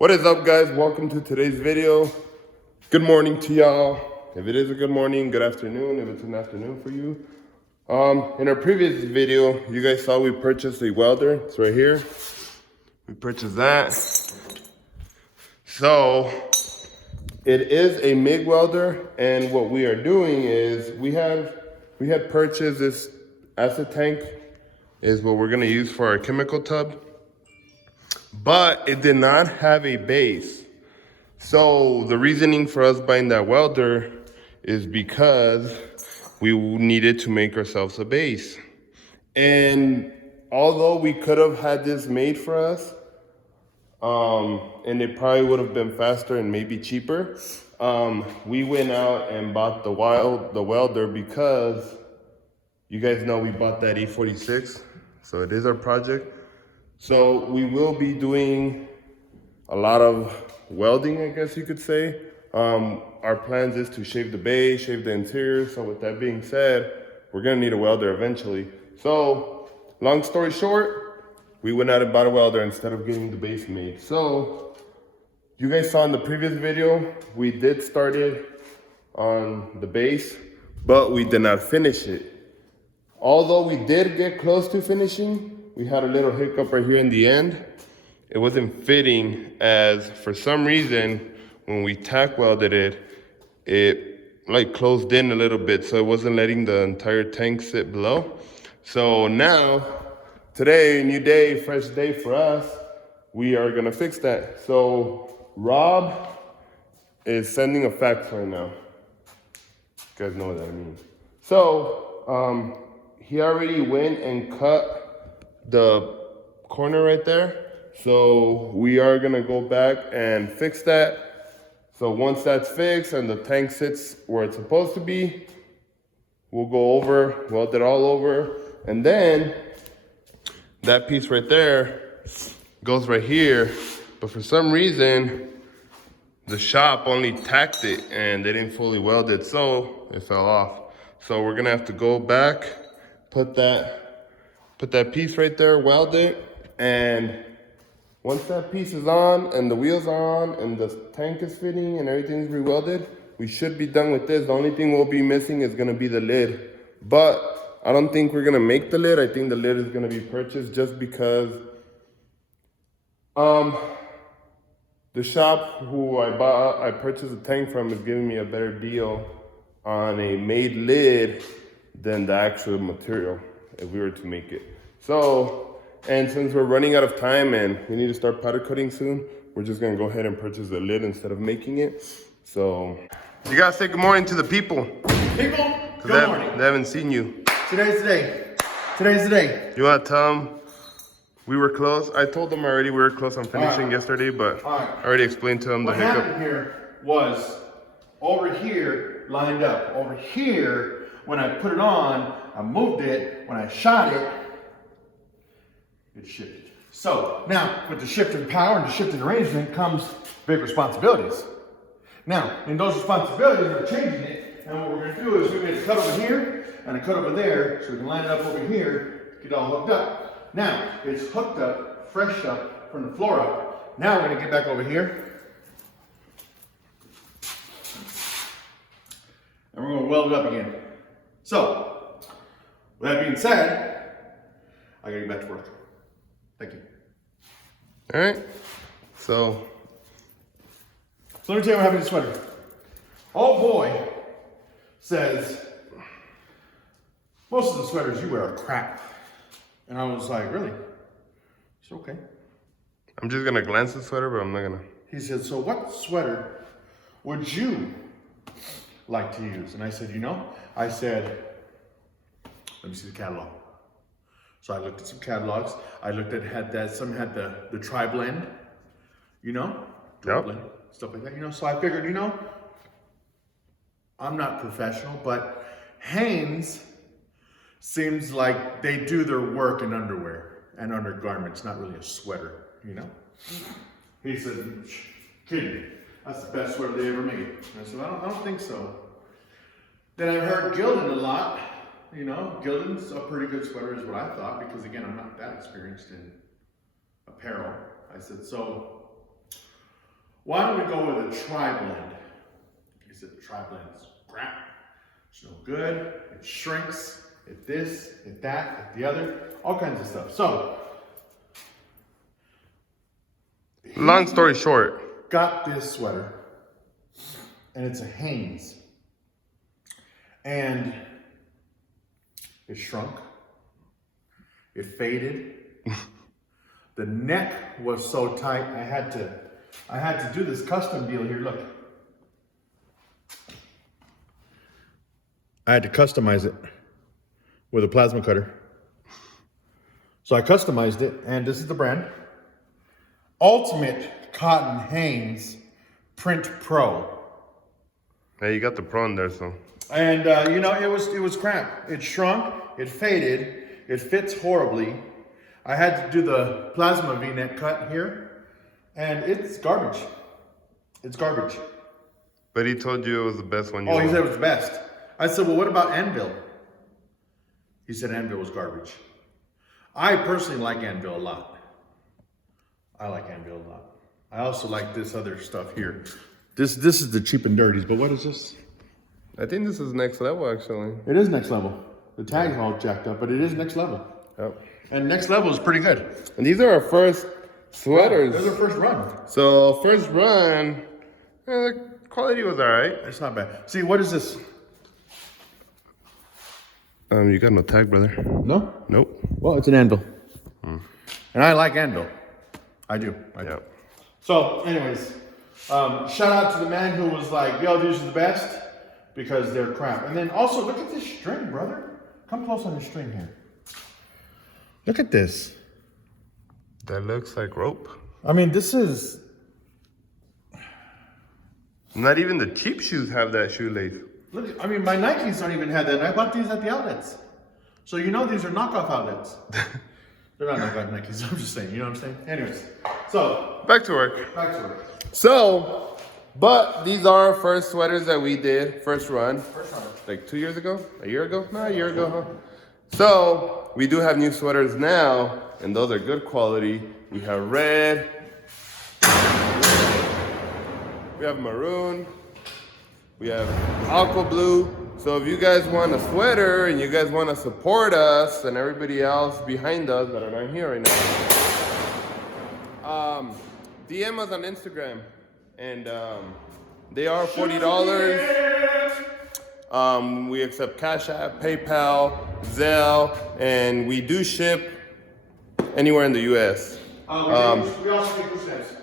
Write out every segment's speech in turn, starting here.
What is up, guys? Welcome to today's video. Good morning to y'all. If it is a good morning, good afternoon if it's an afternoon for you. In our previous video, you guys saw we purchased a welder. It's right here. We purchased that. So it is a MIG welder, and what we are doing is we had purchased this acid tank, is what we're gonna use for our chemical tub, but it did not have a base. So the reasoning for us buying that welder is because we needed to make ourselves a base. And although we could have had this made for us, and it probably would have been faster and maybe cheaper, we went out and bought the welder because you guys know we bought that E46, so it is our project. So we will be doing a lot of welding, I guess you could say. Our plans is to shave the base, shave the interior. So with that being said, we're gonna need a welder eventually. So long story short, we went out and bought a welder instead of getting the base made. So you guys saw in the previous video, we did start it on the base, but we did not finish it. Although we did get close to finishing, we had a little hiccup right here in the end. It wasn't fitting, as for some reason, when we tack welded it, it like closed in a little bit, so it wasn't letting the entire tank sit below. So now, today, new day, fresh day for us, we are gonna fix that. So Rob is sending a fax right now. You guys know what that means. So he already went and cut the corner right there. So we are gonna go back and fix that. So once that's fixed and the tank sits where it's supposed to be, we'll go over, weld it all over, and then that piece right there goes right here. But for some reason, the shop only tacked it and they didn't fully weld it, so it fell off. So we're gonna have to go back, put that piece right there, weld it, and once that piece is on and the wheels are on and the tank is fitting and everything's re-welded, we should be done with this. The only thing we'll be missing is gonna be the lid. But I don't think we're gonna make the lid. I think the lid is gonna be purchased just because the shop who I purchased the tank from is giving me a better deal on a made lid than the actual material if we were to make it. So, and since we're running out of time and we need to start powder coating soon, we're just gonna go ahead and purchase the lid instead of making it. So, you gotta say good morning to the people. People, good morning. They haven't seen you. Today's the day. Today's the day. You wanna tell them we were close? I told them already we were close on finishing yesterday, but I already explained to them the hiccup. What happened here was over here lined up. Over here, when I put it on, I moved it. When I shot it, it shifted. So now with the shifting power and the shifting arrangement comes big responsibilities. Now, in those responsibilities, we're changing it, and what we're gonna do is we're gonna cut over here and a cut over there, so we can line it up over here, get it all hooked up. Now, it's hooked up, fresh up, from the floor up. Now we're gonna get back over here, and we're gonna weld it up again. So, with that being said, I gotta get back to work. Thank you. All right, so let me tell you what happened to the sweater. Old boy says, most of the sweaters you wear are crap. And I was like, really? It's okay. I'm just gonna glance at the sweater, but I'm not gonna. He said, so what sweater would you like to use? And I said, I said, let me see the catalog. So I looked at some catalogs. I looked at, some had the tri-blend, blend, stuff like that, So I figured, I'm not professional, but Hanes seems like they do their work in underwear and undergarments, not really a sweater, He said, kidding, that's the best sweater they ever made. And I said, I don't think so. Then I've heard Gildan a lot. Gildan's a pretty good sweater is what I thought, because again, I'm not that experienced in apparel. I said, so Why don't we go with a tri-blend? He said the tri-blend is crap. It's no good. It shrinks. It this, it that, it the other. All kinds of stuff. So, long story short, got this sweater. And it's a Hanes. And it shrunk. It faded. The neck was so tight, I had to do this custom deal here. Look. I had to customize it with a plasma cutter. So I customized it, and this is the brand. Ultimate Cotton Hanes Print Pro. hey, you got the pro in there, so. And you know, it was crap. It shrunk, it faded, it fits horribly. I had to do the plasma V-neck cut here, and it's garbage. It's garbage. But he told you it was the best one you Oh, he want. said it was the best. I said, well, what about Anvil? He said Anvil was garbage. I personally like Anvil a lot. I like Anvil a lot. I also like this other stuff here. This is the cheap and dirties, but what is this? I think this is next level, actually. It is next level. The tag's all jacked up, but it is next level. Yep. And next level is pretty good. And these are our first sweaters. This is our first run. So first run, the quality was all right. It's not bad. See, what is this? You got no tag, brother. No? Nope. Well, it's an Anvil. And I like Anvil. I do. Yep. So, anyways, shout out to the man who was like, yo, these are the best because they're crap. And then also, look at this string, brother. Come close on the string here. Look at this. That looks like rope. I mean, this is... Not even the cheap shoes have that shoelace. Look, I mean, my Nikes don't even have that. And I bought these at the outlets. So you know these are knockoff outlets. They're not knockoff Nikes, I'm just saying, you know what I'm saying? Anyways, so... Back to work. Back to work. So, but these are our first sweaters that we did, first run. First run. Like 2 years ago? A year ago? No, a year ago, huh? So, we do have new sweaters now, and those are good quality. We have red. We have maroon. We have aqua blue. So if you guys want a sweater and you guys want to support us and everybody else behind us that are not here right now, DM us on Instagram, and they are $40. We accept Cash App, PayPal, Zelle, and we do ship anywhere in the U.S. We also take food stamps.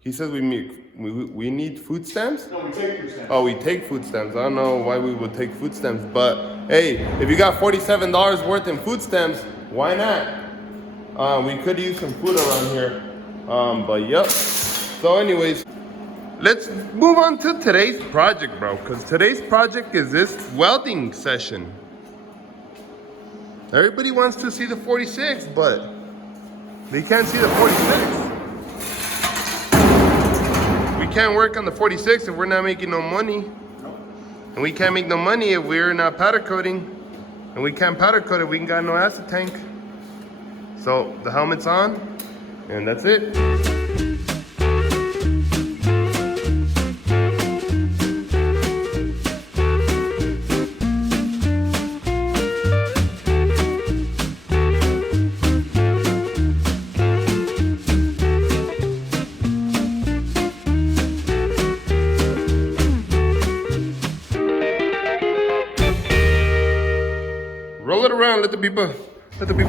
He says we need food stamps? No, we take food stamps. Oh, we take food stamps. I don't know why we would take food stamps, but hey, if you got $47 worth in food stamps, why not? We could use some food around here. But yep. So anyways, let's move on to today's project, bro, because today's project is this welding session. Everybody wants to see the 46, but they can't see the 46. We can't work on the 46 if we're not making no money. And we can't make no money if we're not powder coating. And we can't powder coat if we ain't got no acid tank. So the helmet's on, and that's it. Roll it around, let the people see the thing.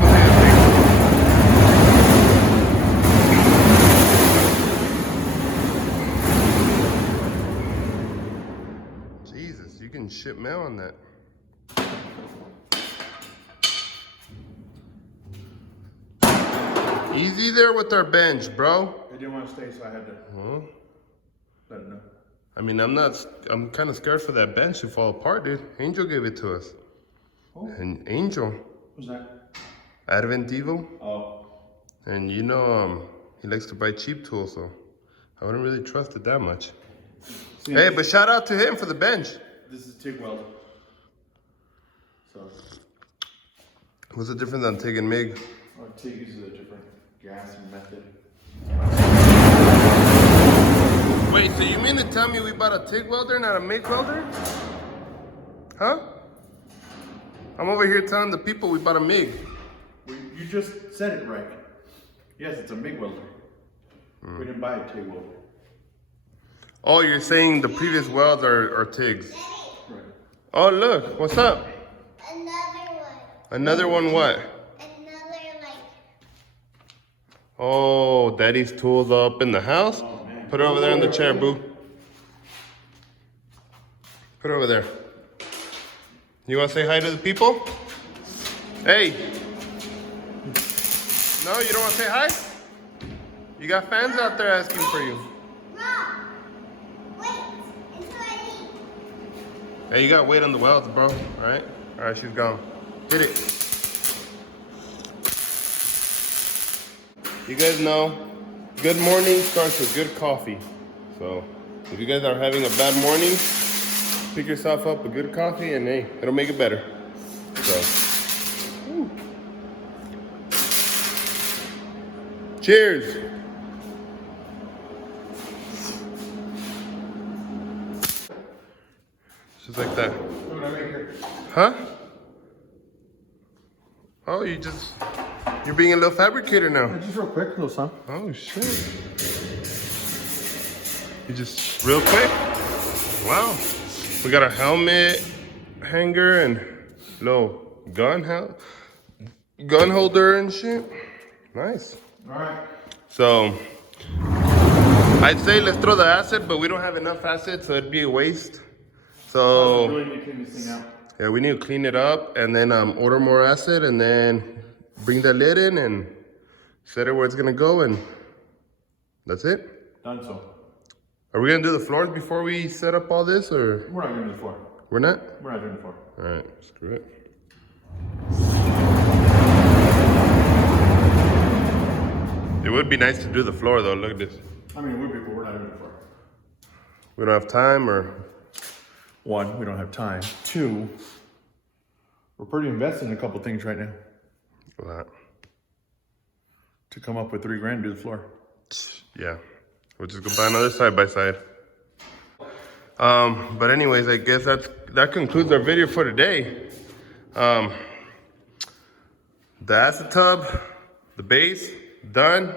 Jesus, you can ship mail on that. Easy there with our bench, bro. They didn't want to stay, so I had to let them know. I mean, I'm kind of scared for that bench to fall apart, dude. Angel gave it to us. Oh. And Angel, Who's that? Advent Evil. Oh. And you know, he likes to buy cheap tools, so I wouldn't really trust it that much. See, Hey, but shout out to him for the bench. this is TIG weld. So, What's the difference on TIG and MIG? TIG uses a different gas method. tell me we bought a TIG welder, not a MIG welder? Huh? I'm over here telling the people we bought a MIG. You just said it right. Yes, it's a MIG welder. We didn't buy a TIG welder. Oh, you're saying the previous welds are TIGs. Right. Oh, look, what's up? Another one. Another one what? Another like. Oh, Daddy's tools up in the house? Oh, man. Put it over there in the chair, boo. Put it over there. You want to say hi to the people? Hey. No, you don't want to say hi? You got fans out there asking for you. Rob, wait until I leave. Hey, you got weight on the welds, bro. All right? All right, she's gone. Hit it. You guys know, good morning starts with good coffee. So, if you guys are having a bad morning, pick yourself up a good coffee and hey, it'll make it better. So, woo. Cheers. Just like that. What did I make here? Huh? Oh, you're being a little fabricator now. Just real quick, little son. Oh, shit. You just, real quick? Wow. We got a helmet hanger and little gun holder and shit. Nice. All right. So, I'd say let's throw the acid, but we don't have enough acid, so it'd be a waste. So, Really need to clean this thing out. yeah, we need to clean it up and then order more acid and then bring the lid in and set it where it's gonna go and that's it. Done so. Are we gonna do the floors before we set up all this or? We're not doing the floor. We're not? We're not doing the floor. All right, screw it. It would be nice to do the floor though, look at this. I mean, it would be, but we're not doing the floor. We don't have time or? One, we don't have time. Two, we're pretty invested in a couple things right now What? to come up with $3 grand to do the floor. Yeah, we'll just go buy another side by side. But anyways, I guess that concludes our video for today. The acid tub, the base, done.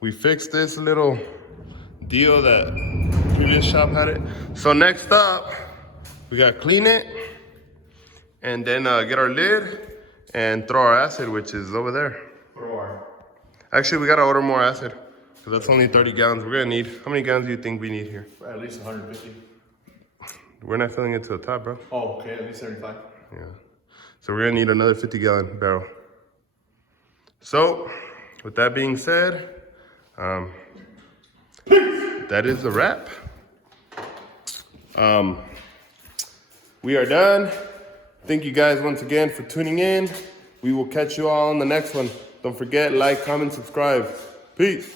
We fixed this little deal that previous shop had it. So next up, we gotta clean it and then get our lid and throw our acid, which is over there. Floor. Actually, we gotta order more acid because that's only 30 gallons. We're gonna need, how many gallons do you think we need here? At least 150. We're not filling it to the top, bro. Oh, okay, at least 75. Yeah. So we're gonna need another 50-gallon barrel. So, with that being said, that is a wrap. We are done. Thank you guys once again for tuning in. We will catch you all on the next one. Don't forget, like, comment, subscribe. Peace.